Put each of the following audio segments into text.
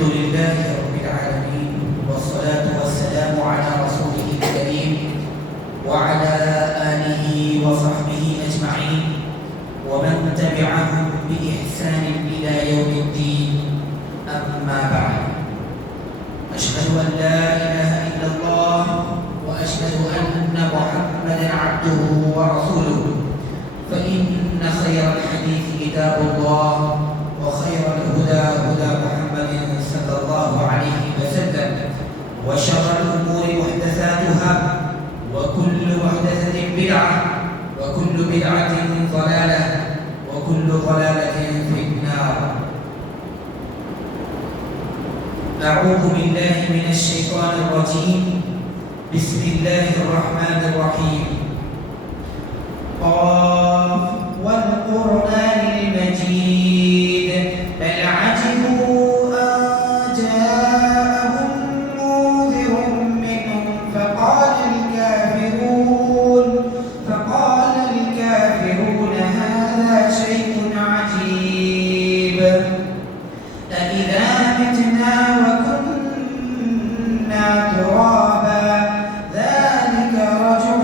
الحمد لله رب العالمين والصلاة والسلام على رسوله الكريم وعلى آله وصحبه أجمعين ومن تبعهم بإحسان إلى يوم الدين. أما بعد، أشهد أن لا إله إلا الله وأشهد أن محمدا عبده ورسوله، فإن خير الحديث كتاب الله وخير الهدى هدى محمد صلى الله عليه وسلم، وشر الأمور محدثاتها وكل محدثة بدعة وكل بدعة ضلالة وكل ضلالة في النار. أعوذ بالله من الشيطان الرجيم. بسم الله الرحمن الرحيم. قاف والقرآن المجيد بل عجبوا أن جاءهم منذر منهم فقال الكافرون هذا شيء عجيب أإذا متنا وكنا ترابا ذلك رجع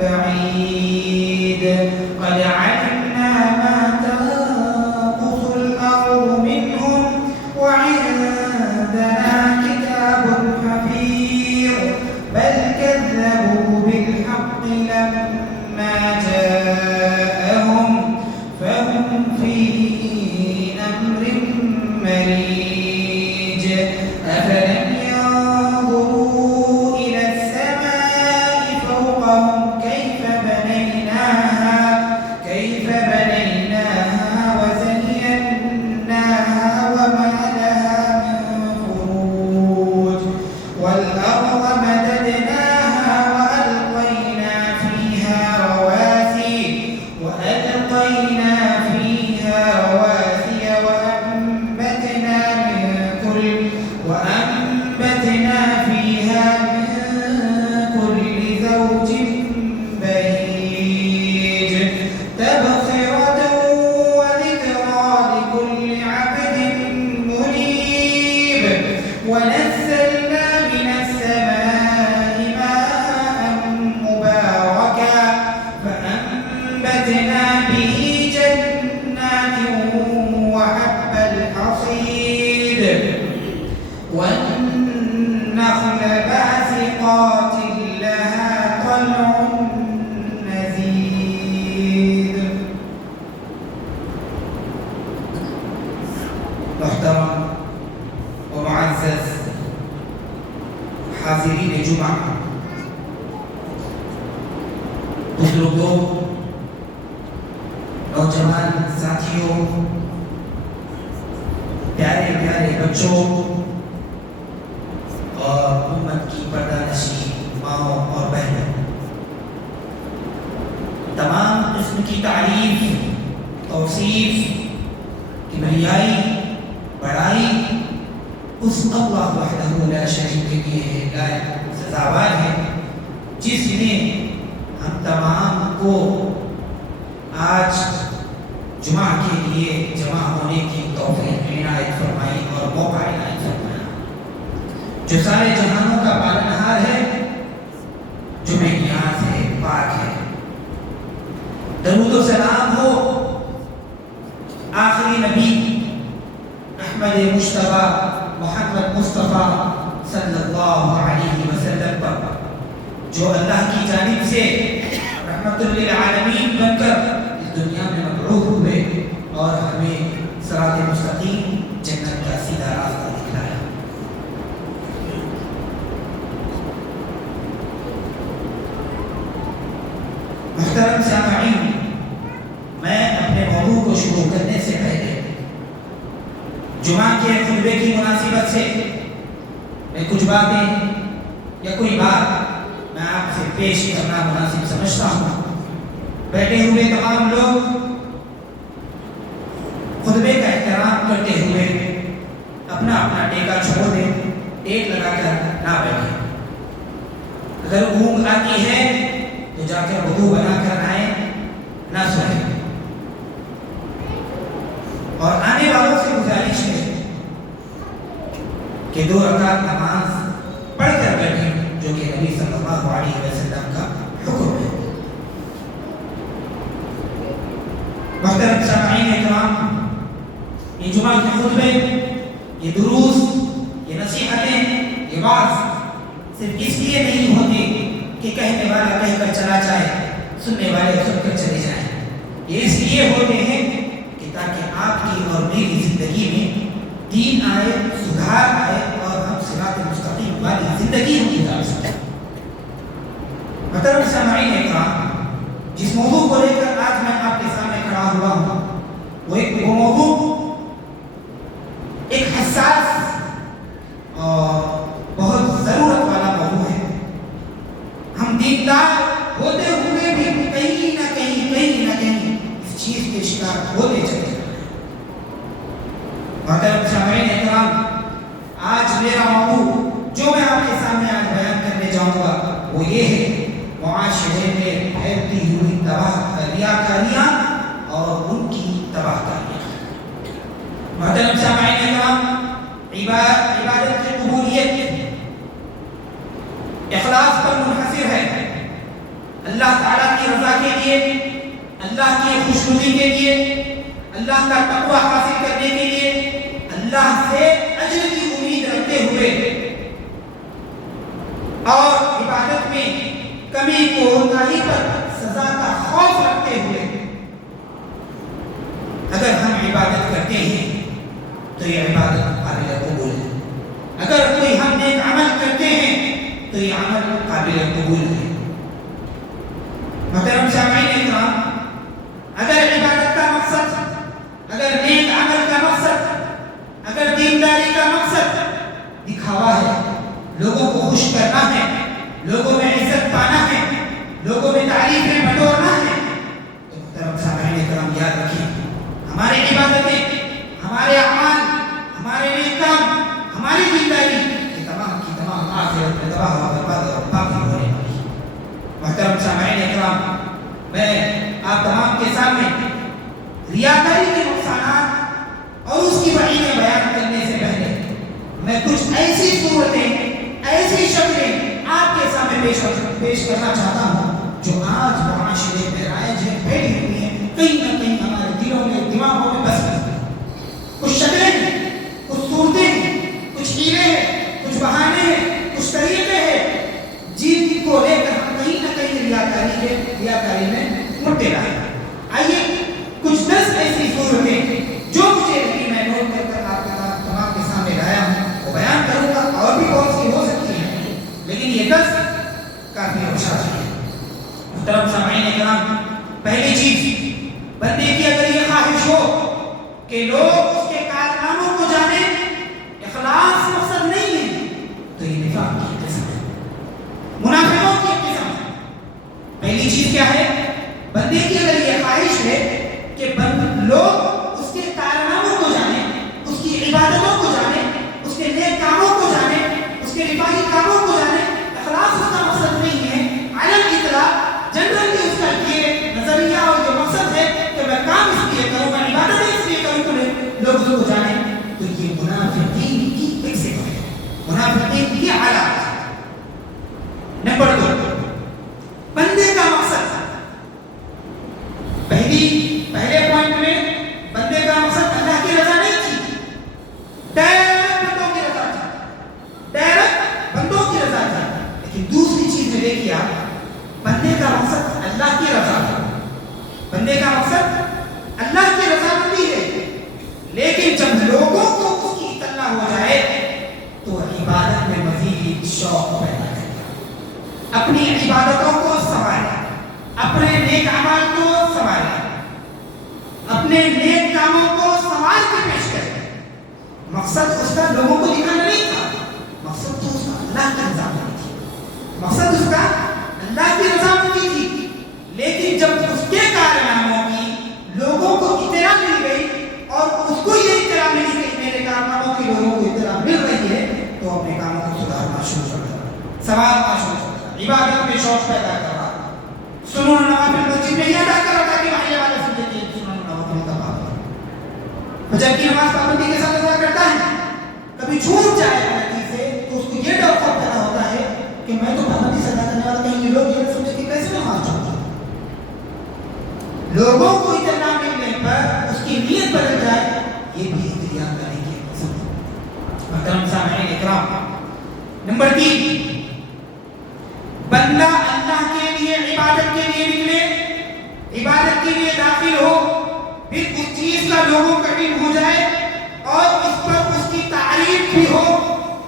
بعيد قد علمنا ما تنقص الأرض منهم وعندنا كتاب حفيظ بل كذبوا بالحق لما جاءهم فهم في أمر مريج أفلم ينظروا إلى السماء فوقهم كيف بنيناها وزيناها وما لها من فروج والأرض مددناها وألقينا فيها رواسي وأنبتنا فيها من كل زوج بهيج تبصرة وذكرى لكل عبد منيب ونزلنا من السماء ماء مباركا فأنبتنا به جنات وحب الحصيد والنخل باسقات لها طلع نضيد. محترم ومعزز حاضرین جمعہ، بزرگوں، نوجوان ساتھیوں، پیارے پیارے بچوں اور امت کی پردہ نشین ماؤں اور بہنوں، تمام قسم کی تعریف، توصیف، کبریائی، بڑائی اس اللہ وحدہ لا شریک کے لیے لائق سزاوار ہے، جس نے ہم تمام کو آج جمعہ کے لیے جمع ہونے کی توفیق عنایت فرمائی اور موقع عنایت فرمایا، جو سارے جہانوں کا پالنہار ہے، جو بے نیاز ہے، پاک ہے۔ درود و سلام ہو آخری نبی احمد مشتبہ محمد مصطفیٰ صلی اللہ علیہ وسلم پر، جو اللہ کی جانب سے رحمت للعالمین بن کر اس دنیا میں مبعوث ہوئے اور ہمیں صراط مستقیم جنت کا سیدھا راستہ دکھلایا۔ محترم سامعین، میں اپنے موضوع کو شروع کرنے سے پہلے جمعہ کے خطبے کی مناسبت سے میں کچھ باتیں یا کوئی بات میں آپ سے پیش کرنا مناسب سمجھتا ہوں۔ بیٹھے ہوئے تمام لوگ خطبے کا احترام کرتے ہوئے اپنا اپنا ٹیکا چھوڑ دیں، ٹیک لگا کر نہ بیٹھیں۔ اگر اونگ آتی ہے تو جا کر وضو بنا کر آئیں، نہ سوئیں۔ اور آنے والوں سے گزارش ہے کہ 2 رکعت نماز پڑھ کر بیٹھیں، جو کہ نبی صلی اللہ علیہ وسلم کا حکم ہے۔ محترم سامعین اکرام، یہ جمعہ کے خطبے، یہ دروس، یہ نصیحتیں، یہ وعظ صرف اس لیے نہیں ہوتے کہ کہنے والا کہہ کر چلا جائے، سننے والے سن کر چلے جائیں۔ یہ اس لیے ہوتے ہیں کہ تاکہ آپ کی اور میری زندگی میں دین آئے، سدھار آئے اور ہم صراط مستقیم والی زندگی ہم گزار سکیں۔ محترم سامعین اکرام، جس موضوع کو لے کر آج میں آپ کے سامنے کھڑا ہوا ہوں وہ موضوع ایک حساس اور بہت ضرورت والا موضوع ہے۔ ہم دیندار ہوتے ہوئے بھی کہیں نہ کہیں اس چیز کے شکار ہوتے چلے جاتے ہیں۔ محترم سامعین اکرام، آج میرا موضوع جو میں آپ کے سامنے آج بیان کرنے جاؤں گا وہ یہ ہے معاشرے میں پھیلتی ہوئی ریاکاریاں اور ان کی تباہ کاریاں۔ محترم سامعین اکرام، عبادت کی قبولیت اخلاص پر منحصر ہے۔ اللہ تعالیٰ کی رضا کے لیے، اللہ کی خوشنودی کے لیے، اللہ کا تقوی حاصل کرنے کے لیے، اللہ سے اجر کی امید رکھتے ہوئے اور عبادت میں کمی کوتاہی پر سزا کا خوف رکھتے ہوئے اگر ہم عبادت کرتے ہیں تو یہ عبادت قابل قبول ہے۔ اگر کوئی ہم نیک عمل کرتے ہیں تو یہ عمل قابل قبول ہے۔ محترم سامعین اکرام، اگر عبادت کا مقصد، اگر نیک عمل کا مقصد، اگر دینداری کا مقصد دکھاوا ہے، لوگوں کو خوش کرنا ہے، لوگوں میں عزت پانا ہے، لوگوں میں تعریفیں بٹورنا ہے، تو محترم سامعین اکرام یاد رکھیں، ہماری عبادتیں، ہمارے اعمال، ہمارے نیک کام، ہماری دینداری یہ تمام کی تمام آخرت میں تباہ و برباد اور باقی ہونے والی ہے۔ محترم سامعین اکرام، میں آپ تمام کے سامنے ریاکاری کے نقصانات اور اس کی وعیدیں بیان کرنے سے پہلے میں کچھ ایسی صورتیں، ایسی شکلیں آپ کے سامنے پیش کرنا چاہتا ہوں جو آج معاشرے میں رائج ہیں، پھیلی ہوئی ہیں، کہیں نہ کہیں ہمارے دلوں میں، دماغوں میں بس گئی ہیں۔ کچھ شکلیں ہیں، کچھ صورتیں ہیں، کچھ حیلے ہیں، کچھ بہانے ہیں، کچھ طریقے ہیں جن کو لے کر ہم کہیں نہ کہیں ریاکاری میں مبتلا ہیں۔ آئیے کچھ 10 ایسی صورتیں جو مجھے لگی میں نوٹ کر آپ کے تمام کے سامنے لایا ہوں وہ بیان کروں گا، اور بھی بہت سی ہو سکتی ہیں لیکن یہ 10 کافی روشن ہے۔ محترم سامعین اکرام، پہلی چیز، بندے کی اگر یہ خواہش ہو کہ لوگ اس کے کارناموں کو جانیں، اخلاص مقصد نہیں ہے، تو یہ نفاق کی قسم ہے، منافقوں کی قسم ہے۔ پہلی چیز کیا ہے؟ بندے کی اگر یہ خواہش ہے کہ لوگ اس کے کارناموں کو جانیں، اس کی عبادتوں کو جانیں، اس کے نیک کاموں کو جانیں، اس کے رفاہی کاموں کو جانیں، اخلاص اس کا مقصد نہیں ہے، علم اطلاع جنرلی اس کا یہ نظریہ اور جو مقصد ہے کہ میں کام اس لیے کروں، میں عبادت اس لیے کروں کہ لوگ اس کو جانیں، تو یہ منافقین کی ایک صفت ہے، منافقین کی علامت ہے۔ نمبر 2، بندے کا مقصد، پہلے پوائنٹ میں بندے کا مقصد اللہ کی رضا نہیں تھی، ڈائریکٹ بندوں کی رضا تھی، ڈائریکٹ بندوں کی رضا تھی۔ لیکن دوسری چیز میں دیکھیے آپ، بندے کا مقصد اللہ کی رضا ہے، بندے کا مقصد اللہ کی رضا مندی ہے، لیکن جب لوگوں کو اس کی اطلاع ہو جائے تو عبادت میں مزید شوق پیدا کرتا، اپنی عبادتوں کو سنبھالے، اپنے نیک اعمال کو سنبھالے، اپنے نیک کاموں کو سنبھال کے پیش کرے۔ مقصد اس کا لوگوں کو دکھانا نہیں تھا، مقصد تو اس کا اللہ کی رضا مندی تھی، مقصد اس کا اللہ کی رضا مندی تھی۔ لیکن جب اس کے کارناموں کی لوگوں کو اطلاع مل گئی اور اس کو یہ اطلاع ملی کہ میرے کارناموں کی لوگوں کو اطلاع مل رہی ہے، تو اپنے کاموں کو سدھارنا شروع کر دیا، سنبھالنا شروع کر دیا، عبادت میں شوق پیدا کرا، سنن نوافل مسجد میں یہ ادا کرا تاکہ محلے والے سمجھے کہ سنن نوافل کا پابند ہے، فجر کی نماز پابندی کے ساتھ ادا کرتا ہے، کبھی چھوٹ جائے میں تو پابندی سے ادا کرنے والا، کہیں یہ لوگ یہ نہ سمجھے کہ کیسے نماز چاہتا ہوں. لوگوں کو اتنا ملنے پر اس کی نیت بدل جائے، یہ بھی اختیار کرنے کی قسم. محترم سامعین اکرام، نمبر 3، بندہ اللہ کے لیے عبادت کے لیے نکلے، عبادت کے لیے داخل ہو، پھر اس چیز کا لوگوں کا علم ہو جائے اور اس پر اس کی تعریف بھی ہو،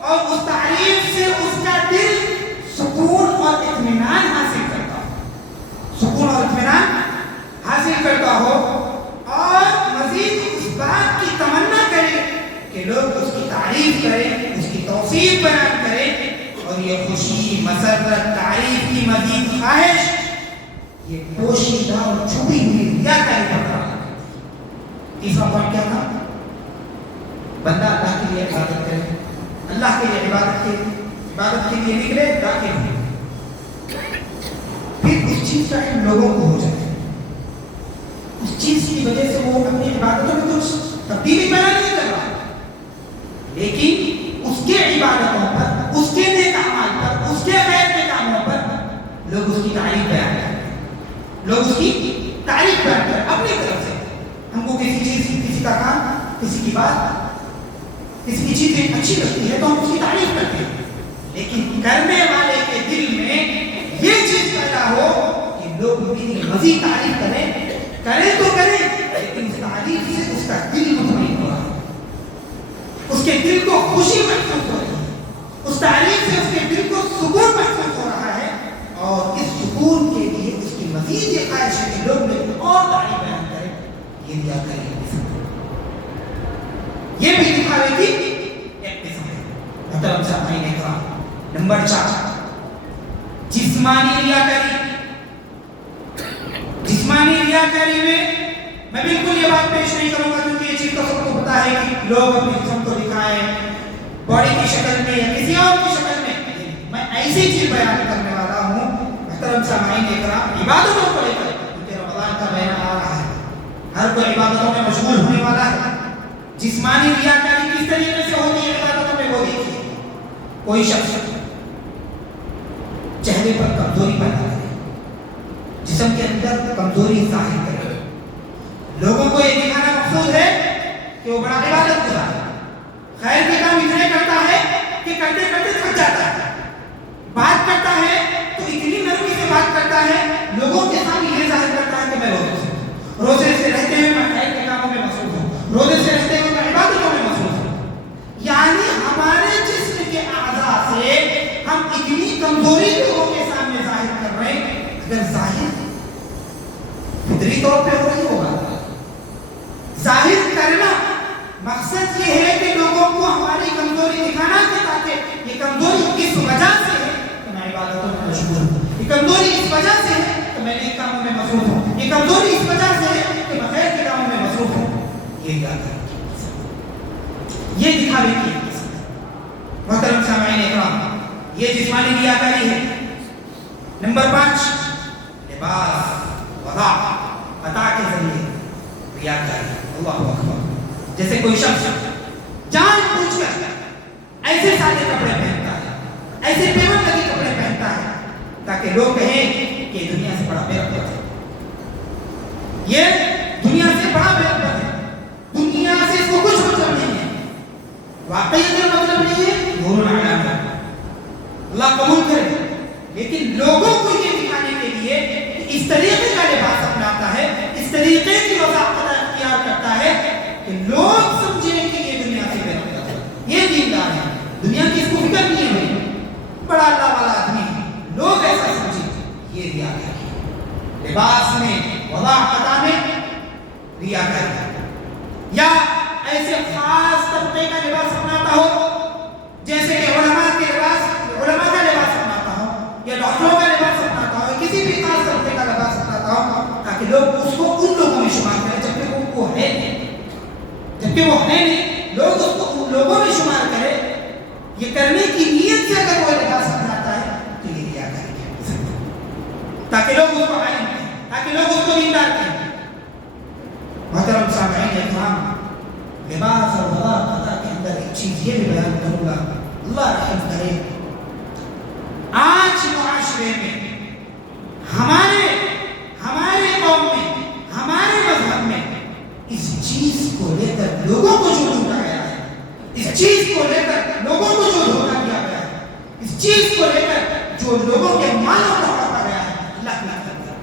اور اس تعریف سے اس کا دل سکون اور اطمینان حاصل کرتا ہو، سکون اور اطمینان حاصل کرتا ہو، اور مزید اس بات کی تمنا کرے کہ لوگ اس کی تعریف کریں، اس کی توصیف بیان کریں، اور یہ خوشی، مسرت، تعریف کی مزید خواہش یہ پوشیدہ اور چھپی ہوئی ریاکاری پر قرار ہے. تیسرا پوائنٹ کیا تھا؟ بندہ اللہ کے لیے عبادت کرے، اللہ کے لیے عبادت کے لیے نکلے، داخل ہو، پھر اس چیز کا علم لوگوں کو ہو جائے، اس چیز کی وجہ سے وہ اپنی عبادتوں میں کچھ تبدیلی پیدا نہیں کر رہا، لیکن اس کے عبادتوں پر، اس کے نیک اعمال پر، اس کے خیر کے کاموں پر لوگ اس کی تعریف بیان کرتے ہیں، لوگ اس کی تعریف بیان کرتے ہیں اپنی طرف سے. ہم کو کسی چیز، کسی کا کام، کسی کی بات، کسی کی چیز اچھی لگتی ہے تو ہم اس کی تعریف کرتے ہیں، لیکن کرنے والے کے دل میں یہ چیز پیدا ہو کہ لوگ میری مزید تعریف کریں تو کریں، لیکن اس تعریف سے اس کا دل مطمئن ہو رہا ہے، اس کے دل کو خوشی محسوس ہو رہی ہے، اس تعریف سے اس کے دل کو سکون محسوس ہو رہا ہے، اور اس سکون کے لیے اس کی مزید یہ خواہش ہے کہ لوگ میری اور تعریف بیان کریں. یہ دیا کریں، یہ بھی دکھاوے کی ایک قسم ہے. محترم سامعین اکرام، نمبر 4، جسمانی ریاکاری. جسمانی ریاکاری میں بالکل یہ بات پیش نہیں کروں گا کیونکہ یہ چیز تو سب کو پتا ہے کہ لوگ اپنے جسم کو دکھائیں باڈی کی شکل میں یا کسی اور کی شکل میں. میں ایسی چیز بیان کرنے والا ہوں محترم سامعین اکرام، عبادتوں کو لے کر، کیونکہ رمضان کا مہینہ آ رہا ہے، ہر کوئی عبادتوں میں مشغول ہونے والا ہے. جسمانی ریاکاری کس طریقے سے ہوتی ہے عبادتوں میں وہ دیکھیے. کوئی شخص چہرے پر کمزوری پیدا کرے، جسم کے اندر کمزوری ظاہر کرے، لوگوں کو یہ دکھانا مقصود ہے کہ وہ بڑا عبادت گزار ہے، خیر کے کام اتنے کرتا ہے کہ کرتے کرتے تھک جاتا ہے، بات کرتا ہے تو اتنی نرمی سے بات کرتا ہے، لوگوں کے سامنے یہ ظاہر کرتا ہے کہ میں روزے سے رہتے ہوئے میں خیر کے کاموں میں مصروف ہوں، روزے سے رہتے ہوئے میں عبادتوں میں مصروف ہوں. یعنی ہمارے جسم کے اعضاء سے ہم اتنی کمزوری لوگوں کے سامنے ظاہر کر رہے ہیں. اگر ظاہر فطری طور پہ ہو رہی ہوگا، ظاہر کرنا مقصد یہ ہے کہ لوگوں کو ہماری کمزوری دکھانا ہے، تاکہ یہ کمزوری کس وجہ سے ہے کہ میں عبادتوں میں مشغول ہوں، یہ کمزوری اس وجہ سے ہے کہ میں نیک کاموں میں مصروف ہوں، یہ کمزوری اس وجہ سے ہے کہ میں خیر کے کاموں میں مصروف ہوں. یہ یاد رکھیں، یہ دکھاوے کی قسم ہے. محترم سامعین اکرام، یہ جسمانی ریاکاری ہے. نمبر 5، لباس وضع عطا کے ذریعے ریاکاری. اللہ اکبر. جیسے کوئی شخص جان بوجھ کر ایسے سادے کپڑے پہنتا ہے، ایسے پیون لگے کپڑے پہنتا ہے تاکہ لوگ کہیں کہ دنیا سے بڑا بے رغبت ہے، یہ دنیا سے بڑا بے رغبت ہے، دنیا سے اس کو کچھ مطلب نہیں ہے. واقعی اگر مطلب نہیں ہے نور العالم ہے، اللہ قبول کرے. لیکن لوگوں کو یہ دکھانے کے لیے کہ اس طریقے کا لباس اپناتا ہے، اس طریقے کی وضاحت اختیار کرتا ہے کہ لوگ سمجھیں کہ یہ دنیا سے بے رغبت ہے، یہ دیندار ہے، دنیا کی اس کو فکر نہیں ہوئی، بڑا اللہ والا آدمی ہے، لوگ ایسا سمجھیں. یہ ریاکاری ہے. لباس میں وضاحت میں ریاکاری، یا ایسے خاص طبقے کا لباس اپناتا ہو جیسے کہ علماء کا لباس اپناتا ہو، یا ڈاکٹروں کا لباس اپناتا ہو، کسی بھی خاص طبقے کا لباس اپناتا ہو تاکہ لوگ اس کو ان لوگوں میں شمار کریں جبکہ وہ ہے نہیں، لوگ اس کو ان لوگوں میں شمار کریں. یہ کرنے کی نیت سے اگر وہ لباس اپناتا ہے تو یہ ریاکاری ہے، تاکہ لوگ اس کو عالم کہیں، تاکہ لوگ اس کو دیندار کہیں. محترم سامعین اکرام، لباس اور وضاحت کے اندر ایک چیز یہ بھی بیان کروں گا، اللہ رحم کرے. آج معاشرے میں، ہمارے قوم میں، ہمارے مذہب میں اس چیز کو لے کر لوگوں کو جو ڈھونڈا گیا ہے، اس چیز کو لے کر لوگوں کو جو دھوکہ دیا گیا ہے، اس چیز کو لے کر جو لوگوں کے مالوں کو کاٹا گیا ہے، اللہ کی نفرت ہے۔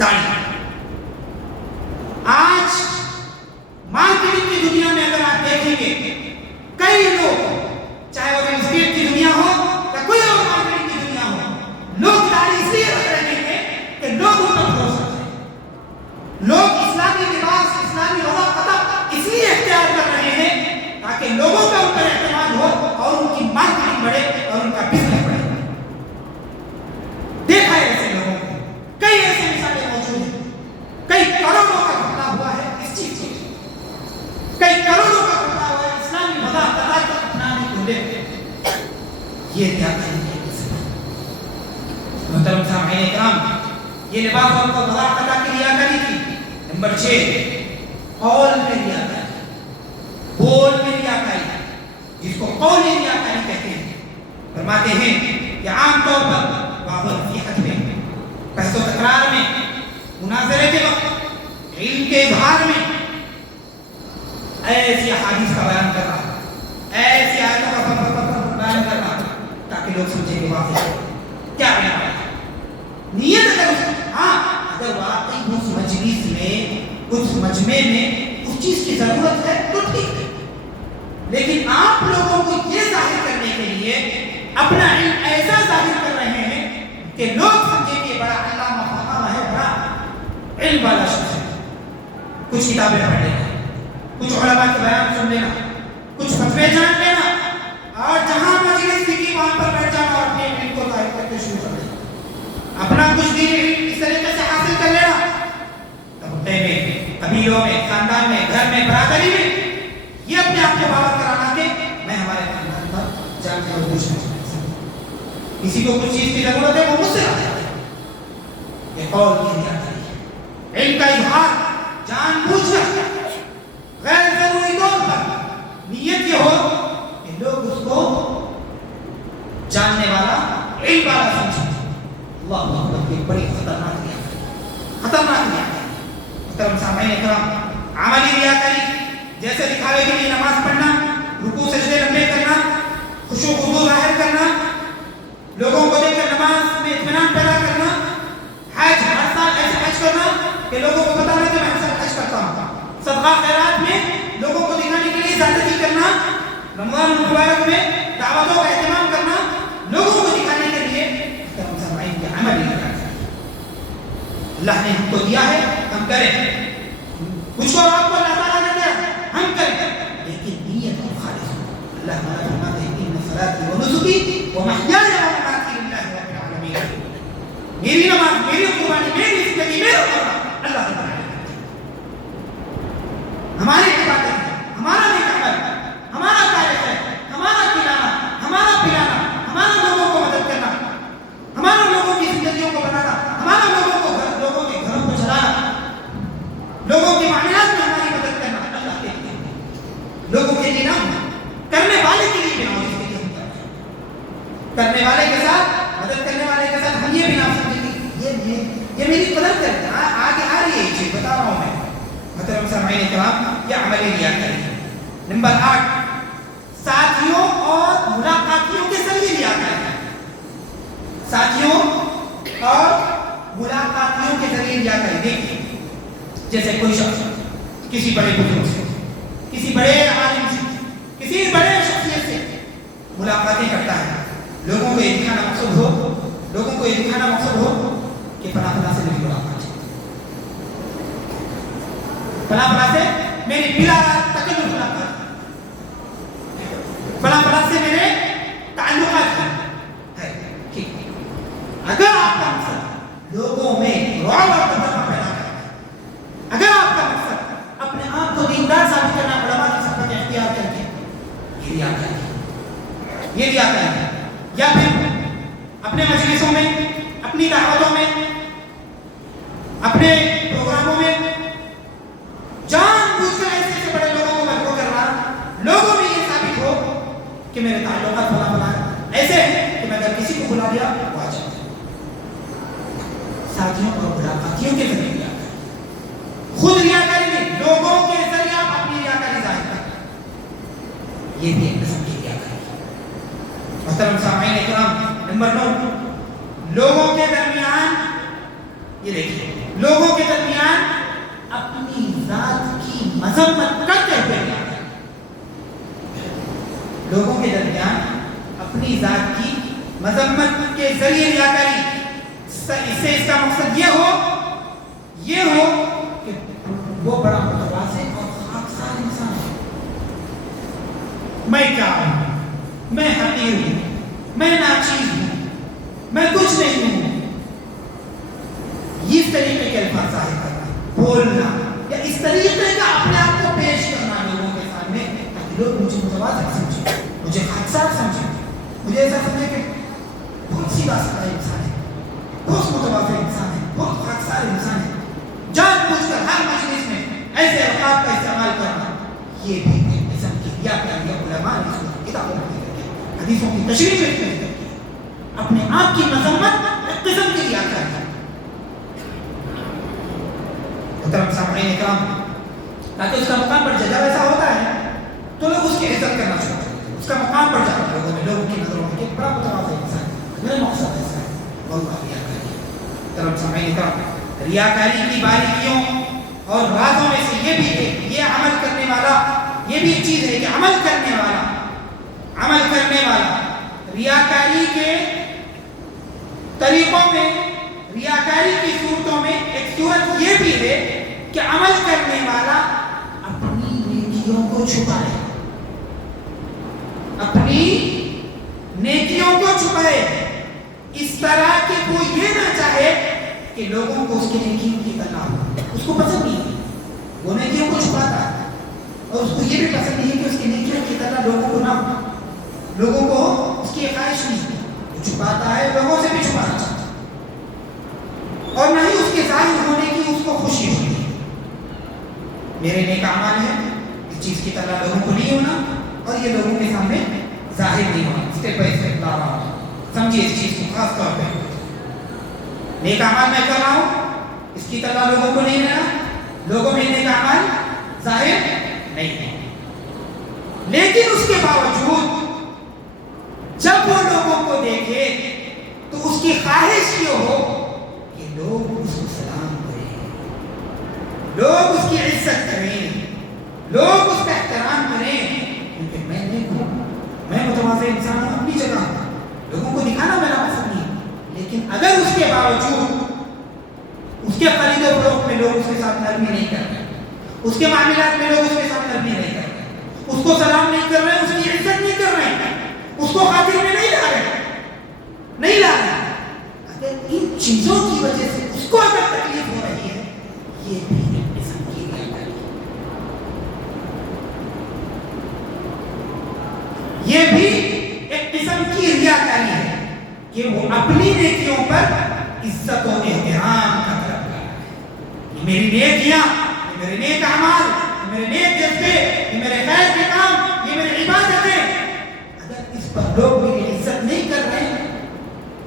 داڑھی آج مارکیٹنگ کی دنیا میں اگر آپ دیکھیں گے، کئی لوگ، چاہے وہ ریل اسٹیٹ کی دنیا ہو یا کوئی اور مارکیٹنگ کی دنیا ہو، لوگ داڑھی اس لیے رکھ رہے ہیں کہ لوگ ان پر بھروسہ کریں۔ لوگ اسلامی لباس، اسلامی روزہ قطع اس لیے اختیار کر رہے ہیں تاکہ لوگوں کا ان پر اعتماد ہو اور ان کی مارکیٹنگ بڑھے اور ان کا بزنس بڑھے۔ دیکھا ہے ایسے لوگوں کو، کئی ایسے مثالیں موجود ہیں، کئی کروڑوں کا گھپلا ہوا ہے اس چیز سے، کئی کروڑوں کا گھپلا ہوا ہے اسلامی مذاق قطع کو اپنانے کو لے کر۔ یہ کیا کریں گے؟ محترم سامعین کرام، یہ لباس اور مذاق قطع کی ریاکاری تھی۔ نمبر 6، قول میں ریاکاری، بول میں ریاکاری، جس کو قولی ریاکاری کہتے ہیں۔ فرماتے ہیں کہ عام طور پر واضح نصیحت میں، بحث و تکرار میں، مناظرے کے وقت، علم کے اظہار میں ایسی احادیث کا بیان کر رہا، ایسی آیتوں کا بیان کر رہا تاکہ لوگ سمجھیں کہ واضح کیا بیان ہے۔ نیت اگر واقعی اس مجلس میں، اس مجمع میں اس چیز کی ضرورت ہے تو ٹھیک ہے، لیکن آپ لوگوں کو یہ ظاہر کرنے کے لیے اپنا علم ایسا ظاہر کر رہے ہیں کہ لوگ سمجھیں کہ بڑا علامہ فقیہ ہے، بڑا علم والا شخص ہے۔ کچھ کتابیں پڑھ لینا، کچھ علماء کے بیان سن لینا، کچھ فتوے جان لینا، اور جہاں مجلس کی وہاں پر بیٹھ جانا اور اپنے علم کو ظاہر کرتے شروع کر دینا، اپنا کچھ دین علم اس طریقے سے حاصل کر لینا۔ طبقے میں، قبیلوں میں، خاندان میں، گھر میں، برادری میں یہ اپنے آپ کو باور کرانا کہ میں ہمارے خاندان پر جان کے اور کچھ نہیں سکتا، کسی کو کچھ چیز کی ضرورت ہے وہ مجھ سے آ جائے۔ یہ قول کی ریاکاری ہے، علم کا اظہار جان بوجھ کر غیر ضروری طور پر، نیت یہ ہو کہ لوگ اس کو جاننے والا، علم والا سمجھیں۔ اللہ اکبر، یہ بڑی خطرناک ریاکاری، خطرناک ریاکاری۔ محترم سامعین کرام، عملی ریاکاری جیسے دکھاوے کے لیے نماز پڑھنا، رکوع سجدے لمبے کرنا، خشوع و خضوع ظاہر کرنا، لوگوں کو دیکھ کر نماز میں اطمینان پیدا کرنا، حج ہر سال ایسے حج کرنا کہ لوگوں کو پتہ نہ کہ میں ہر سال حج کرتا ہوں، صدقہ خیرات میں لوگوں کو دکھانے کے لیے زیادتی کرنا، رمضان المبارک میں دعوتوں کا اہتمام کرنا، لوگوں کو دکھانے کے لیے عملی ریاکاری۔ اللہ نے ہم کو دیا ہے، ہم کریں، کچھ اور آپ کو اللہ تعالیٰ نے دیا ہم کریں، لیکن نیت اور خالص ہو۔ اللہ تعالیٰ فرماتے ہیں ان صلاتی و نسکی و محیای و مماتی للہ رب العالمین، میری نماز، میری قربانی، میری زندگی، میرا قربان اللہ تعالیٰ نے، ہماری عبادت ہے، ہمارا نیک عمل، ہمارا کارج ہے، ہمارا کھلانا، ہمارا پلانا، ہمارا لوگوں کو مدد کرنا، ہمارا لوگوں کی زندگیوں کو بنانا، ہمارا لوگوں کے گھروں کو چلانا، لوگوں کے معاملات میں ہماری مدد کرنا اللہ کے لیے، لوگوں کے لیے نہ کرنے والے کے لیے بنا، اس کے لیے ہم کرتے ہیں، کرنے والے کے ساتھ، مدد کرنے والے کے ساتھ ہم یہ بنا سکتے ہیں یہ میری مدد کرتے ہیں، آگے آ رہی ہے یہ چیز بتا رہا ہوں میں۔ محترم سامعین کرام، یہ عملی ریاکاری ہے۔ نمبر 8، ساتھیوں اور ملاقاتیوں کے ذریعے ریاکاری ہے، ساتھیوں اور ملاقاتیوں کے ذریعے ریاکاری۔ دیکھیے جیسے کوئی شخص کسی بڑے بزرگ سے، کسی بڑے عالم سے، کسی بڑے شخصیت سے ملاقاتیں کرتا ہے، لوگوں کو یہ دکھانا مقصد ہو، لوگوں کو یہ دکھانا مقصد ہو کہ فلاں فلاں سے میری ملاقات ہے، فلاں فلاں سے میری بلا تکلف ملاقات، فلاں فلاں سے میرے تعلقات ہیں۔ ٹھیک، اگر آپ کا مقصد لوگوں میں رعب اور تفرقہ پیدا کرنا، اگر آپ کا مقصد اپنے آپ کو دیندار ثابت کرنا، علماء کی صحبت اختیار کر کے، یہ ریاکاری ہے، یا پھر اپنے مجلسوں میں، اپنی دعوتوں میں، اپنے پروگراموں میں جان بوجھ کر ایسے بڑے لوگوں کو مجبور کرنا، لوگوں میں یہ ثابت ہو کہ میرے تعلقات فلاں فلاں ایسے ہیں کہ میں اگر کسی کو بلا دیا وہ آ جاتا ہے. ساتھیوں اور ملاقاتیوں کے ذریعے ریاکاری, خود ریاکاری نہیں, لوگوں کے ذریعے آپ اپنی ریاکاری ظاہر کریں, یہ بھی ایک قسم کی ریاکاری ہے. محترم سامعین اکرام, نمبر 9, لوگوں کے درمیان, یہ دیکھیے, لوگوں کے درمیان اپنی ذات کی مذمت کرتے ہوئے ریاکاری, لوگوں کے درمیان اپنی ذات کی مذمت کے ذریعے ریاکاری. اس سے اس کا مقصد یہ ہو کہ وہ بڑا متواضع اور خاکسار انسان ہے. میں کیا ہوں, میں حقیر ہوں, میں ناچیز ہوں, میں کچھ نہیں ہوں. اس طریقے کے الفاظ ظاہر کرنا, بولنا, یا اس طریقے کا اپنے آپ کو پیش کرنا لوگوں کے سامنے, تاکہ لوگ مجھے متواضع سمجھیں, مجھے خاکسار سمجھیں, مجھے ایسا سمجھیں کہ بہت سیدھا سادہ انسان ہے, بہت متواضع انسان ہے, بہت خاکسار انسان ہے. جان بوجھ کر ہر مجلس میں ایسے القاب کا استعمال کرنا, یہ بھی ایک قسم کی ریاکاری ہے. علماء نے اس کو کتابوں میں ذکر کیا, حدیثوں کی تشریح میں ذکر کیا. اپنے آپ کی مذمت ایک قسم کی ریاکاری ہے. محترم سامعین اکرام, تاکہ اس کا مقام پر جب ایسا ہوتا ہے تو لوگ اس کی عزت کرنا شروع کرتے ہیں, اس کا مقام پر جاتا ہے لوگوں میں, لوگوں کی نظروں میں کہ بڑا متواضع انسان ہے, میرا مقصد ایسا ہے. واللہ ریاکاری. محترم سامعین اکرام, ریاکاری کی باریکیوں اور رازوں میں سے یہ بھی ہے, یہ عمل کرنے والا, یہ بھی ایک چیز ہے کہ عمل کرنے والا ریاکاری کے طریقوں میں, ریاکاری کی صورتوں میں ایک صورت یہ بھی ہے کہ عمل کرنے والا اپنی نیکیوں کو چھپائے, اپنی نیکیوں کو چھپائے, اس طرح کہ وہ یہ نہ چاہے کہ لوگوں کو اس کی نیکیوں کی اطلاع ہو. اس کو پسند نہیں ہے, وہ نیکیوں کو چھپاتا ہے, اور اس کو یہ بھی پسند نہیں ہے کہ اس کی نیکیوں کی اطلاع لوگوں کو نہ ہو, لوگوں کو اس کی خواہش نہیں ہے. وہ چھپاتا ہے, لوگوں سے بھی چھپانا چاہتا ہے, اور نہ ہی اس کے ظاہر ہونے کی اس کو خوشی ہوتی ہے. میرے نیک اعمال ہے, اس چیز کی اطلاع لوگوں کو نہیں ہونا, اور یہ لوگوں کے سامنے ظاہر نہیں ہونا. اسٹیپ بائی اسٹیپ لا رہا ہوں, سمجھیے اس چیز کو خاص طور پہ. نیک اعمال میں کر رہا ہوں, اس کی اطلاع لوگوں کو نہیں لینا, لوگوں میں نیک اعمال ظاہر نہیں ہے, لیکن اس کے باوجود جب وہ لوگوں کو دیکھے تو اس کی خواہش یہ ہو کہ لوگ اس کو سلام کریں, لوگ اس کی عزت کریں, لوگ اس کا احترام کریں, کیونکہ میں نیک ہوں, میں متواضع انسان ہوں, اپنی جگہ ہوں, لوگوں کو دکھانا میرا پسند نہیں. لیکن اگر اس کے باوجود اس کے خرید و فروخت میں لوگ اس کے ساتھ نرمی نہیں کر رہے, اس کے معاملات میں لوگ اس کے ساتھ نرمی نہیں کر رہے, اس کو سلام نہیں کر رہے, اس کی عزت نہیں کر رہے, اس کو خاطر میں نہیں لا رہے, اگر ان چیزوں کی وجہ سے اس کو اگر تکلیف ہو رہی ہے, یہ بھی ایک قسم کی ریاکاری ہے. یہ بھی ایک قسم کی ریاکاری ہے کہ وہ اپنی نیکیوں پر عزت و احترام کا طلب کر رہا ہے. یہ میری نیکیاں, یہ میرے نیک اعمال, یہ میرے نیک جذبے, یہ میرے خیر کے کام, یہ میری عبادتیں, اگر اس پر لوگ میری عزت نہیں کر رہے ہیں,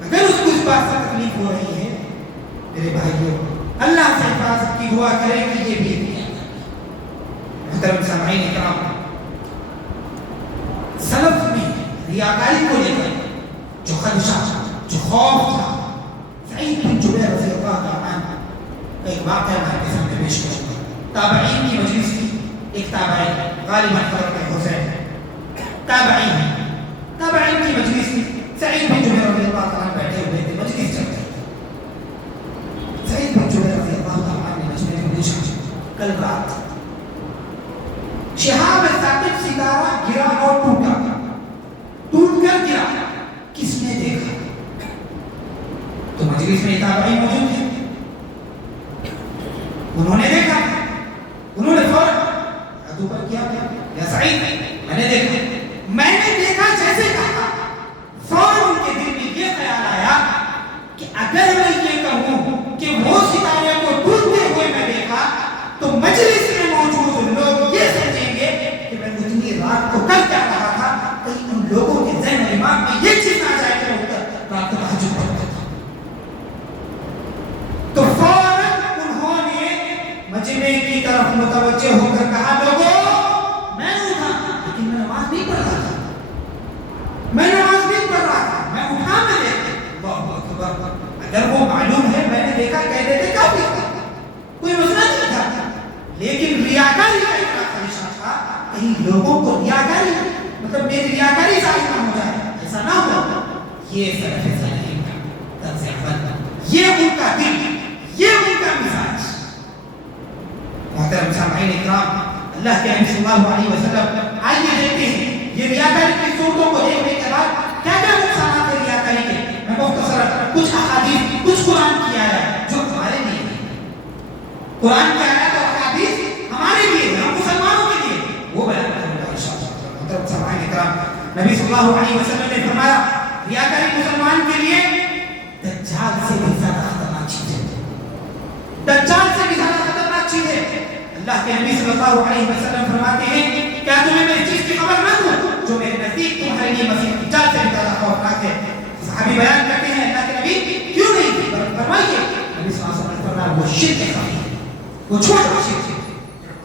اگر اس کو اس بات سے تکلیف ہو رہی ہے, میرے بھائیوں اللہ سے حفاظت کی دعا کریں کہ یہ بھی ریاکاری ہے. محترم سامعین اکرام, سلف میں ریاکاری کو لے کر جو خدشہ, جو خوف تھا, سعید بن جبیر رضی اللہ تعالیٰ عنہ کا ایک واقعہ ہمارے سامنے پیش کروں گا. تابعین کی مجلس کی, ایک تابعی غالباً حضرت حسین تابعی ہیں, تابعین کی مجلس کی, سعید بن جبیر رضی اللہ تعالیٰ عنہ بیٹھے ہوئے تھے, مجلس چل رہی تھی. سعید بن جبیر رضی اللہ تعالیٰ عنہ نے مجلس میں پوچھا, کل رات شہاب ثاقب ستارہ گرا اور ٹوٹ کر گرا, کس نے دیکھا؟ تو مجلس میں تابعی موجود تھے, انہوں نے دیکھا, انہوں نے فوراً ہاتھوں پر کیا, یا سعید میں نے دیکھا جیسے کہا, فوراً ان کے دل میں یہ خیال آیا کہ اگر میں یہ کہوں کہ وہ ستارے کو ٹوٹتے ہوئے میں دیکھا تو مجلس میں موجود لوگ یہ سمجھیں گے کہ میں اتنی رات کو کل کیا رہا تھا, کہیں ان لوگوں کے ذہن و دماغ میں یہ چیز نہ جائے کہ مجمع کی طرف متوجہ ہو کر کہا لوگوں میں اٹھا لیکن میں نماز نہیں پڑھ رہا تھا، میں نماز نہیں پڑھ رہا تھا، میں اٹھا میں دیکھا اللہ اکبر. اگر وہ معلوم ہے میں نے دیکھا کہہ دیتے کافی تھا، کوئی مسئلہ نہیں تھا. لیکن ریاکاری کا اتنا خدشہ تھا کہیں لوگوں کو ریاکاری مطلب میری ریاکاری ظاہر نہ ہو جائے، ایسا نہ ہو. یہ سلف صالحین کا طرز عمل، یہ ان کا دل، یہ ان کا مزاج. محترم سامعین اکرام، اللہ کے نبی صلی اللہ علیہ وسلم آئیے دیکھتے ہیں یہ ریاکاری کی صورتوں کو دیکھنے کے بعد کیا کیا نقصانات ہیں ریاکاری کے. میں مختصر کچھ احادیث، کچھ قرآن کی آیات جو ہمارے لیے ہے، قرآن کی آیات اور احادیث ہمارے لیے ہم مسلمانوں کے لیے وہ بیان کروں گا انشاءاللہ. محترم سامعین اکرام، نبی صلی اللہ علیہ وسلم نے فرمایا ریاکاری مسلمان کے لیے دجال سے بھی زیادہ خطرناک چیز ہے، دجال سے بھی زیادہ خطرناک چیز ہے. اللہ کے نبی صلی اللہ علیہ وسلم فرماتے ہیں کیا تمہیں میں اس چیز کی خبر نہ دوں جو میرے نزدیک تمہارے لیے مسیح دجال سے بھی زیادہ خوفناک ہے. صحابی بیان کرتے ہیں اللہ کے نبی کیوں نہیں، فرمائیے. نبی صلی اللہ علیہ وسلم نے فرمایا وہ شرک ہے، وہ چھوٹا شرک ہے.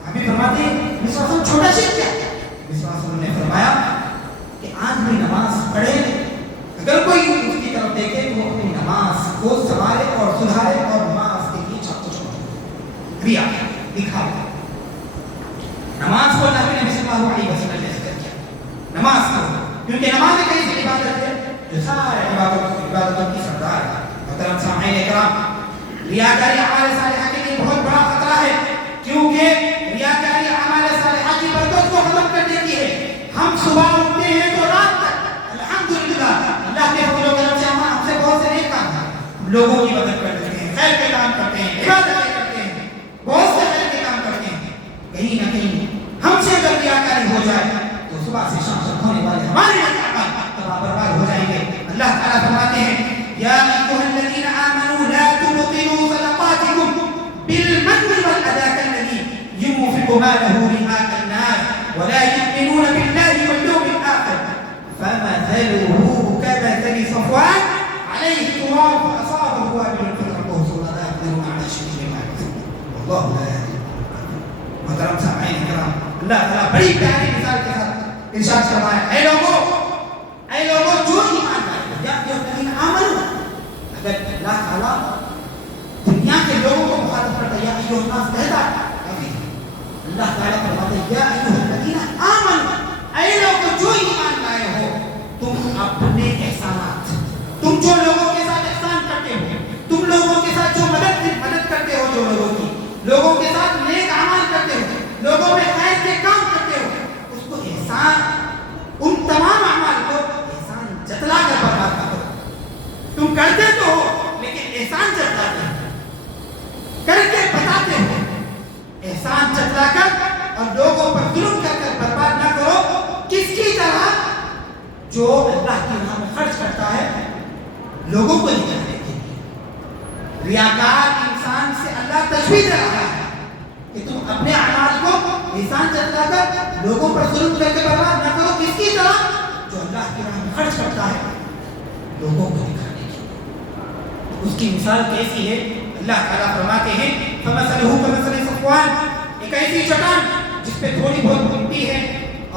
صحابی فرماتے ہیں نبی صلی اللہ علیہ وسلم چھوٹا شرک کیا ہے؟ نبی صلی اللہ علیہ وسلم نے فرمایا کہ آدمی نماز پڑھے، اگر کوئی اس کی طرف دیکھے تو وہ اپنی نماز کو سنبھالے اور سدھارے اور نماز کے لیے چھپ چھوڑے ریا دکھاوے. نماز کو اللہ کے نبی صلی اللہ علیہ وسلم نے ذکر کیا، نماز کو، کیونکہ نماز ایک ایسی عبادت ہے جو سارے عبادتوں کی سردار ہے. محترم سامعین اکرام، ریاکاری اعمال صالحہ کے لیے بہت بڑا خطرہ ہے، کیونکہ ریاکاری اعمال صالحہ کی برکت کو ختم کر دیتی ہے. ہم صبح اٹھتے ہیں تو رات تک الحمدللہ اللہ کے فضل و کرم سے ہم سے بہت سے نیک کام ہیں، لوگوں کی مدد کر دیتے ہیں، خیر کے کام کرتے ہیں، عبادتیں کرتے ہیں، بہت سے خیر کے کام کرتے ہیں. کہیں نہ کہیں ہم سے اگر ریاکاری ہو جائے تو صبح سے شام تک ہونے والے ہمارے تباہ برباد ہو جائیں گے. اللہ تعالیٰ فرماتے ہیں یا ایھا الذین آمنوا لا تبطلوا صدقاتکم بالمن والأذى كالذی ينفق ماله رئاء الناس ولا يؤمنون بالله واليوم الآخر فمثله كمثل صفوان عليه تراب فأصابه وابل فتركه صلى لا يقدرون على شيء مما يكسبون والله لا يهدي. محترم سامعین کرام، اللہ تعالیٰ بڑی پیاری مثال کے ساتھ ارشاد فرمایا اے لوگوں جو ایمان لائے یا الذین آمنوا. اگر اللہ تعالیٰ دنیا کے لوگوں کو مخاطب کرتا ہے یا ایھا الناس کہتا ہے، اللہ تعالیٰ فرماتا ہے یا ایھا الذین آمنوا، اے لوگوں جو ایمان لائے ہو، تم اپنے احسانات، تم جو لوگوں کے ساتھ احسان کرتے ہو، تم لوگوں کے ساتھ جو مدد کرتے ہو، جو لوگوں کے ساتھ نیک اعمال کرتے ہو، لوگوں میں خیر کے کام کرتے ہو، اس کو احسان، ان تمام اعمال کو احسان جتلا کر برباد نہ کرو. تم کرتے تو ہو لیکن احسان جتلاتے ہو، کر کے بتاتے ہو. احسان جتلا کر اور لوگوں پر ظلم کر برباد نہ کرو. کس کی طرح؟ جو اللہ کی راہ میں خرچ کرتا ہے لوگوں کو دکھانے کے لیے. ریاکار انسان سے اللہ تشبیہ دے رہا ہے کہ تم اپنے اعمال کو احسان جتلا کر لوگوں پر ظلم کر کے برباد نہ کرو. کس کی طرح؟ جو اللہ کی راہ میں خرچ کرتا ہے لوگوں کو دکھانے کے لیے. اس کی مثال کیسی ہے؟ اللہ تعالیٰ فرماتے ہیں فَمَثَلُهُ كَمَثَلِ صَفْوَانٍ، ایک ایسی چٹان جس پہ تھوڑی بہت مٹی ہے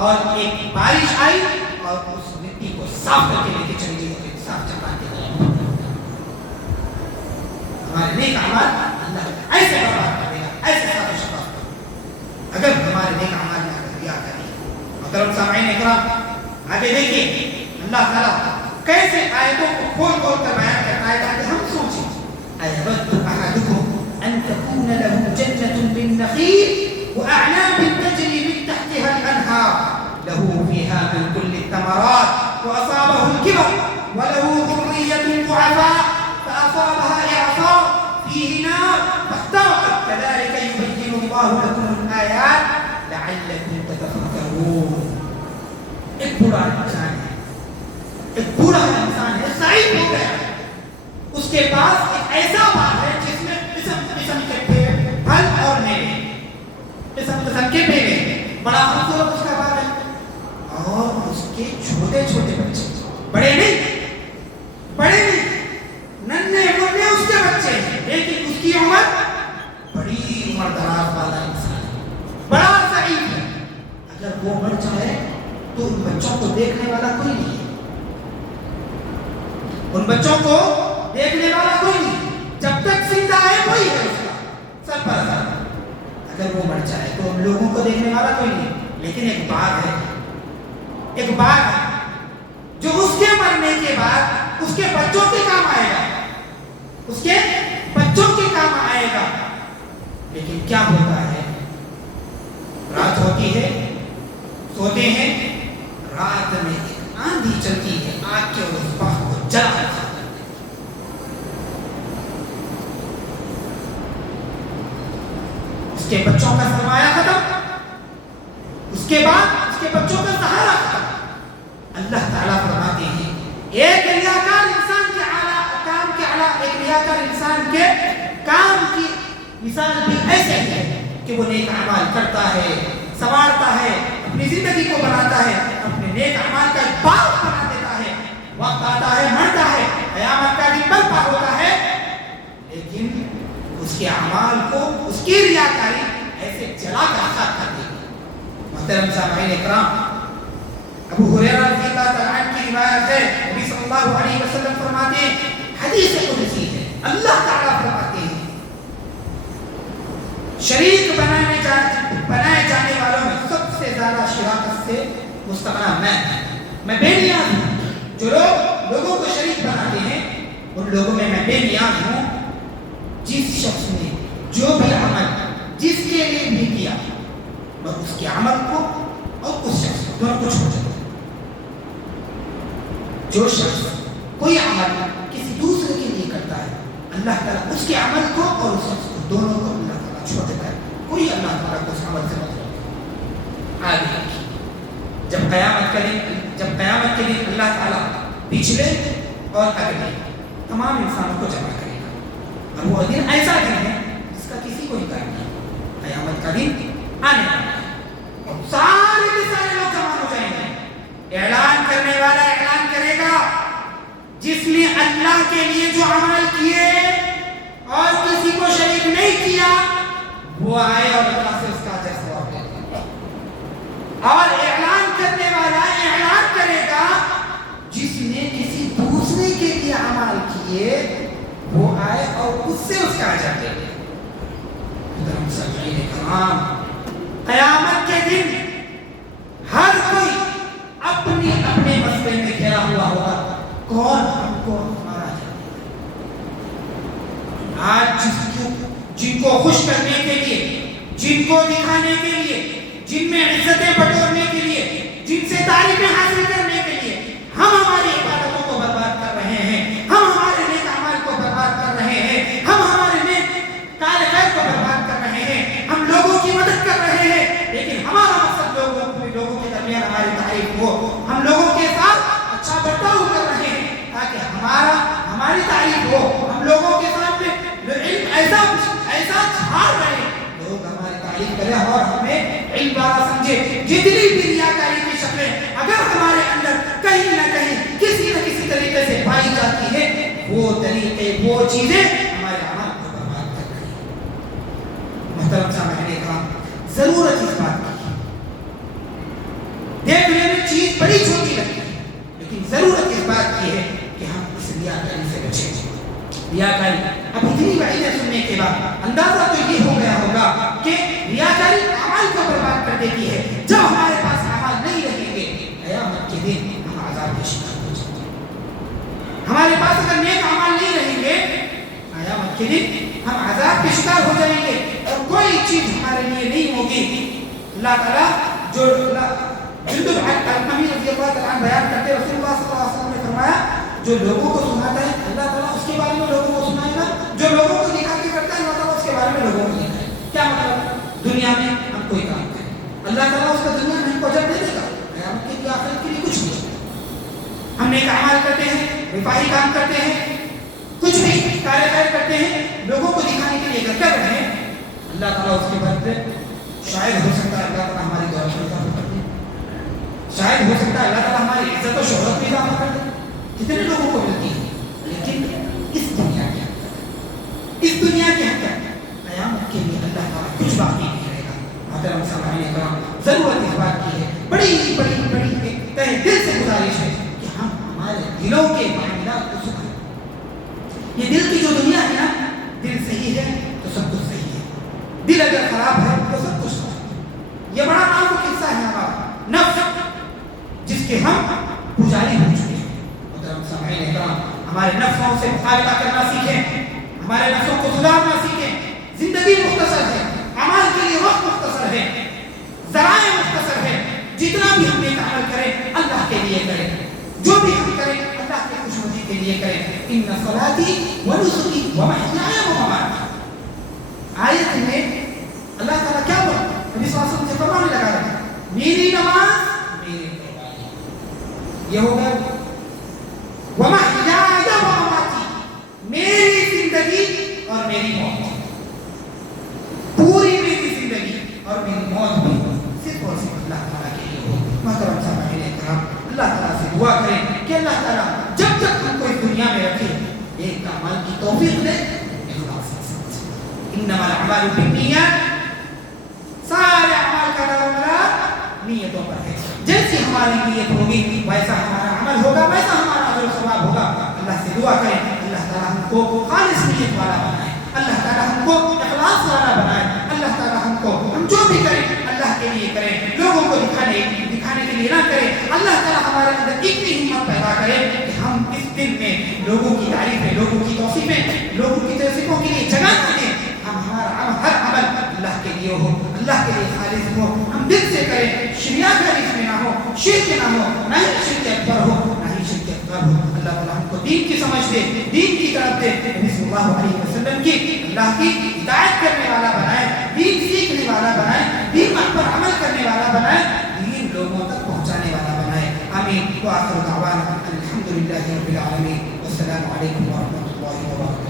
اور ایک بارش آئی اور اس مٹی کو صاف کر کے لے کے چلی گئی، صاف چٹان کے طرح. ہمارے نیک اعمال اللہ ایسے برباد کر دے گا، ایسے صاف و شفاف کر دے گا اگر ہمارے نیک اعمال میں اگر ریا کریں. محترم سامعین اکرام، آگے دیکھیے اللہ تعالیٰ کیسے آیتوں کو کھول کھول کر بیان کرتا ہے تاکہ ہم سوچیں. أَيَوَدُّ أَحَدُكُمْ أَن تَكُونَ لَهُ جَنَّةٌ مِّن نَخِيلٍ وَأَعْنَابٍ تَجْرِي مِن تَحْتِهَا الْأَنْهَارُ لَهُ فِيهَا مِن كُلِّ الثَّمَرَاتِ وَأَصَابَهُ الْكِبَرُ وَلَهُ ذُرِّيَّةٌ ضُعَفَاءُ فَأَصَابَهَا إِعْصَارٌ فِيهِ نَارٌ فَاحْتَرَقَتْ كَذَلِكَ يُبَيِّنُ اللَّهُ لَكُمُ الْآيَاتِ لَعَلَّكُمْ تَتَفَكَّرُونَ. ایک بوڑھا انسان ہے، ضعیف ہو گیا، اس کے پاس ایک ایسا باغ ہے جس میں قسم قسم کے پیڑ، پھل اور میوے، قسم قسم کے میوے، بڑا خوبصورت اس کا باغ ہے اور اس کے چھوٹے چھوٹے بچے، بڑے نہیں، ننھے منھے اس کے بچے ہیں، لیکن اس کی عمر بڑی عمر دراز والا انسان ہے، بڑا ضعیف ہے، اگر وہ مر جائے تو ان بچوں کو دیکھنے والا کوئی نہیں ہے، ان بچوں کو دیکھنے والا کوئی نہیں، جب تک زندہ ہے وہی ہے اس کا سرپرست، اگر وہ مر جائے تو ان لوگوں کو دیکھنے والا کوئی نہیں۔ لیکن ایک باغ ہے، ایک باغ ہے جو اس کے مرنے کے بعد اس کے بچوں کے کام آئے گا، اس کے بچوں کے کام آئے گا۔ لیکن کیا ہوتا ہے، رات ہوتی ہے، سوتے ہیں، رات میں ایک آندھی چلتی ہے، آگ کے اور اس باغ کو جلا کر کھا جاتے ہیں۔ اس کے بچوں کا سرمایہ ختم، اس کے بعد اس کے بچوں کا سہارا ختم۔ اللہ تعالیٰ فرماتے ہیں ایک ریاکار انسان کے کام کے ایک ریاکار انسان کے کام کی مثال بھی ایسے ہی ہے کہ وہ نیک اعمال کرتا ہے، سنوارتا ہے، اپنی زندگی کو بناتا ہے، اپنے نیک اعمال کا ایک باغ بنا دیتا ہے، وقت آتا ہے مرتا ہے، قیامت کا دن برپا ہوتا ہے، لیکن اس کے اعمال کو، اس کی ریاکاری ایسے جلا کر خاک کر دے گی۔ محترم سامعین اکرام، ابو ہریرہ رضی اللہ تعالیٰ عنہ کی روایت ہے، نبی صلی اللہ علیہ وسلم فرماتے ہیں، حدیث قدسی ہے، اللہ تعالیٰ فرماتے ہیں شریک بنائے جانے والوں میں سب سے زیادہ شراکت سے مستغنی میں بے نیاز ہوں۔ جو لوگ لوگوں کو شریک بناتے ہیں ان لوگوں میں بے نیاز ہوں۔ جس شخص نے جو بھی عمل جس کے لیے بھی کیا، میں اس کے عمل کو اور اس شخص کو دونوں کو چھوڑ دیتا ہوں۔ جو شخص کوئی عمل کسی دوسرے کے لیے کرتا ہے، اللہ تعالیٰ اس کے عمل کو اور اس شخص کو دونوں کو اللہ تعالیٰ چھوڑ دیتا ہے، کوئی اللہ تعالیٰ کو اس عمل سے مطلب آگے۔ جب قیامت کے دن اللہ تعالیٰ پچھلے اور اگلے تمام انسانوں کو جمع کرے گا، اور وہ دن ایسا دن ہے جس کا کسی کو انکار نہیں۔ قیامت کا دن آنے والا ہے اور سارے کے سارے لوگ جمع ہو جائیں گے۔ اعلان کرنے والا اعلان کرے گا، جس نے اللہ کے لیے جو عمل کیے اور کسی کو شریک نہیں کیا وہ آئے اور اللہ سے اس کا اجر ثواب لے۔ اور اعلان کرنے والا اعلان کرے گا، جس نے کسی دوسرے کے لیے عمل کیے وہ آئے اور اس سے اس کا اجر لے۔ قیامت کے دن ہر کوئی اپنے اپنے مسئلے میں گھرا ہوا ہوگا، کون ہم کو ہمارا جانے گا۔ آج جن کو خوش کرنے کے لیے، جن کو دکھانے کے لیے، جن میں عزتیں بٹورنے کے لیے، جن سے تعریفیں حاصل کرنے کے لیے ہم ہماری عبادتوں کو برباد کر رہے ہیں، ہم ہمارے نیک اعمال کو برباد کر رہے ہیں، ہم ہمارے نیک کار خیر کو برباد کر رہے ہیں، ہم لوگوں کی مدد کر رہے ہیں، لیکن ہمارا مقصد لوگوں کے درمیان ہماری تعریف ہو، ہم لوگوں کے ساتھ اچھا برتاؤ کر رہے ہیں تاکہ ہماری تعریف ہو، ہم لوگوں کے سامنے علم ایسا چھاڑ رہے لوگ ہماری تعریف کریں اور ہمیں علم والا سمجھے۔ جتنی بھی ریاکاری کی شکلیں اگر ہمارے اندر کہیں نہ کہیں کسی نہ کسی طریقے سے پائی جاتی ہے، وہ طریقے وہ چیزیں ہمارے عمل کو برباد کر رہی ہیں۔ محترم سامعین اکرام، ضرورت اس بات کی، دیکھنے میں چیز بڑی چھوٹی لگتی ہے لیکن ضرورت اس بات کی ہے کہ ہم اس ریاکاری سے بچیں۔ ریاکاری اب اتنی وعیدیں سننے کے بعد اندازہ تو یہ ہو گیا ہوگا کہ ریاکاری عمل کو برباد کر دیتی ہے۔ جب ہمارے پاس عمل نہیں رہیں گے، قیامت کے دن ہم عذاب کے شکار ہو جائیں گے۔ ہمارے پاس اگر نیک عمل نہیں رہیں گے، قیامت کے دن ہم عذاب کے شکار ہو جائیں گے اور کوئی چیز ہمارے لیے نہیں ہوگی۔ اللہ تعالیٰ جو جندب القمی رضی اللہ تعالیٰ عنہ بیان کرتے، رسول اللہ صلی اللہ علیہ وسلم نے فرمایا، جو لوگوں کو سناتا ہے اللہ تعالیٰ اس کے بارے میں لوگوں کو سنائے گا، جو لوگوں کو دکھا کے کرتا ہے اللہ تعالیٰ اس کے بارے میں لوگوں کو دکھائے گا۔ کیا مطلب؟ دنیا میں ہم کوئی کام کریں، اللہ تعالیٰ اس کا دنیا میں ہم کو اجر دے دے گا، قیامت کے لیے آخرت کے لیے کچھ نہیں۔ ہم نیک اعمال کرتے ہیں، رفاہی کام کرتے ہیں، کچھ بھی کار خیر کرتے ہیں، لوگوں کو دکھانے کے لیے کر رہے ہیں، اللہ تعالیٰ اس کے بدلے شاید ہو سکتا ہے اللہ تعالیٰ ہماری دولت میں اضافہ کر دے، شاید ہو سکتا ہے اللہ تعالیٰ ہماری عزت و شہرت میں اضافہ کر دے، کتنے لوگوں کو ملتی ہے، لیکن اس دنیا کے حق قیامت کے لیے اللہ تعالیٰ کچھ باقی نہیں۔ محترم سامعین کرام، ضرورت اس بات کی ہے، بڑی بڑی بڑی ایک تہ دل سے گزارش ہے کہ ہم ہمارے دلوں کے معاملات کو سدھاریں۔ یہ دل کی جو دنیا ہے نا، دل صحیح ہے تو سب کچھ صحیح ہے، دل اگر خراب ہے تو سب کچھ خراب ہے۔ یہ بڑا نازک حصہ ہے ہمارا نفس، جس کے ہم پجاری ہو چکے ہیں۔ محترم سامعین کرام، ہمارے نفسوں سے مقابلہ کرنا سیکھیں، ہمارے نفسوں کو سدھارنا سیکھیں۔ زندگی مختصر ہے، اعمال کے لیے وقت مختصر ہے، ذرائع مختصر ہے۔ جتنا بھی ہم نیک عمل کریں اللہ کے لیے کریں، جو بھی ہم کریں اللہ کے خوشنودی کے لیے کریں۔ ان صلاتی ونسکی ومحیای ومماتی، آیت میں اللہ تعالیٰ کیا بولا؟ نبی صلی اللہ علیہ وسلم سے فرمانے لگا ہے میری نماز میرے قربانی، یہ ہو گیا ومحیای ومماتی، میری زندگی اور میری موت، پوری میری زندگی اور میری موت بھی صرف اور صرف اللہ تعالیٰ کے لیے ہو۔ محترم سامعین کرام، اللہ تعالیٰ سے دعا کریں کہ اللہ تعالیٰ جب تک ہم کو اس دنیا میں رکھے ایک عمل کی توفیق دے، اخلاص کے ساتھ۔ انما الاعمال بالنیات، سارے اعمال کا دار و مدار نیتوں پر ہے۔ جیسی ہماری نیت ہوگی ویسا ہمارا عمل ہوگا، ویسا ہمارا اجر و ثواب ہوگا۔ اللہ سے دعا کریں اللہ تعالیٰ ہم کو خالص نیت والا بنائے، اللہ تعالیٰ ہم کو اخلاص والا بنائے، اللہ تعالیٰ ہم جو بھی کریں اللہ کے لیے کریں، لوگوں کو دکھانے کے لیے نہ کریں۔ اللہ تعالیٰ ہمارے اندر اتنی ہمت پیدا کرے کہ ہم اس دل میں لوگوں کی تعریفیں، لوگوں کی توصیفیں، لوگوں کی توصیفوں کے لیے جگہ نہ دیں۔ ہمارا ہر عمل اللہ کے لیے ہو، اللہ کے لیے خالص ہو، ہم دل سے کریں، شریعت اس میں نہ ہو، شرک نہ ہو، نہ ہی شرک اکبر ہو، نہ ہی شرک اکبر ہو۔ اللہ تعالیٰ ہم کو دین کی سمجھ دے، دین کی طرف دے، نبی صلی اللہ علیہ وسلم کی اللہ کی ہدایت کرنے والا بنائے، دین سیکھنے والا بنائے، دین پر عمل کرنے والا بنائے، دین لوگوں تک پہنچانے والا بنائے۔ آمین۔ وآخر دعوانا الحمد للہ رب العالمین، والسلام علیکم ورحمۃ اللہ وبرکاتہ۔